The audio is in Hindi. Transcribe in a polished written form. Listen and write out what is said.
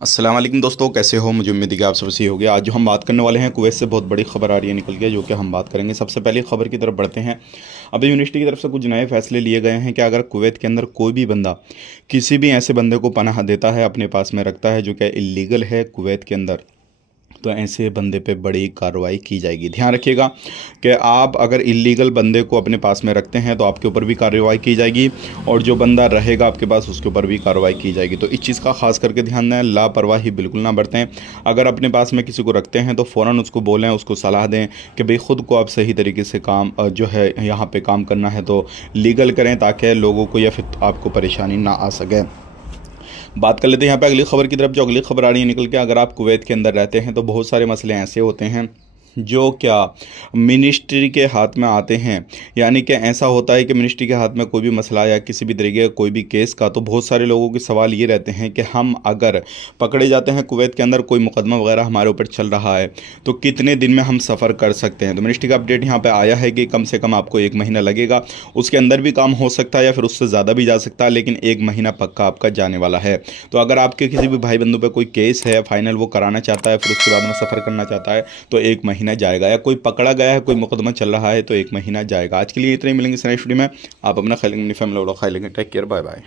अस्सलाम वालेकुम दोस्तों, कैसे हो? मुझे उम्मीद है कि आप सब सही हो गया। आज जो हम बात करने वाले हैं, कुवैत से बहुत बड़ी खबर आ रही है निकल के, जो कि हम बात करेंगे। सबसे पहले खबर की तरफ बढ़ते हैं। अभी यूनिवर्सिटी की तरफ से कुछ नए फैसले लिए गए हैं कि अगर कुवैत के अंदर कोई भी बंदा किसी भी ऐसे बंदे को पनाह देता है, अपने पास में रखता है, जो कि इलीगल है कुवैत के अंदर, तो ऐसे बंदे पे बड़ी कार्रवाई की जाएगी। ध्यान रखिएगा कि आप अगर इलीगल बंदे को अपने पास में रखते हैं तो आपके ऊपर भी कार्रवाई की जाएगी, और जो बंदा रहेगा आपके पास उसके ऊपर भी कार्रवाई की जाएगी। तो इस चीज़ का खास करके ध्यान दें, लापरवाही बिल्कुल ना बरतें। अगर अपने पास में किसी को रखते हैं तो फ़ौरन उसको बोलें, उसको सलाह दें कि भाई ख़ुद को आप सही तरीके से काम जो है यहाँ पे काम करना है तो लीगल करें, ताकि लोगों को या फिर आपको परेशानी ना आ सके। बात कर लेते हैं यहाँ पे अगली खबर की तरफ। जो अगली खबर आ रही है निकल के, अगर आप कुवैत के अंदर रहते हैं तो बहुत सारे मसले ऐसे होते हैं जो क्या मिनिस्ट्री के हाथ में आते हैं। यानी कि ऐसा होता है कि मिनिस्ट्री के हाथ में कोई भी मसला या किसी भी तरीके का कोई भी केस का, तो बहुत सारे लोगों के सवाल ये रहते हैं कि हम अगर पकड़े जाते हैं कुवैत के अंदर, कोई मुकदमा वगैरह हमारे ऊपर चल रहा है, तो कितने दिन में हम सफ़र कर सकते हैं। तो मिनिस्ट्री का अपडेट यहाँ पर आया है कि कम से कम आपको 1 महीना लगेगा। उसके अंदर भी काम हो सकता है या फिर उससे ज़्यादा भी जा सकता है, लेकिन 1 महीना पक्का आपका जाने वाला है। तो अगर आपके किसी भी भाई बंधु पे कोई केस है फाइनल, वो कराना चाहता है, फिर उसके बाद में सफ़र करना चाहता है, तो 1 महीना जाएगा। या कोई पकड़ा गया है, कोई मुकदमा चल रहा है, तो 1 महीना जाएगा। आज के लिए इतने ही, मिलेंगे नेक्स्ट वीडियो में। आप अपना ख्याल रखें, अपनी फैमिली वालों का ख्याल रखें। Take care, bye bye.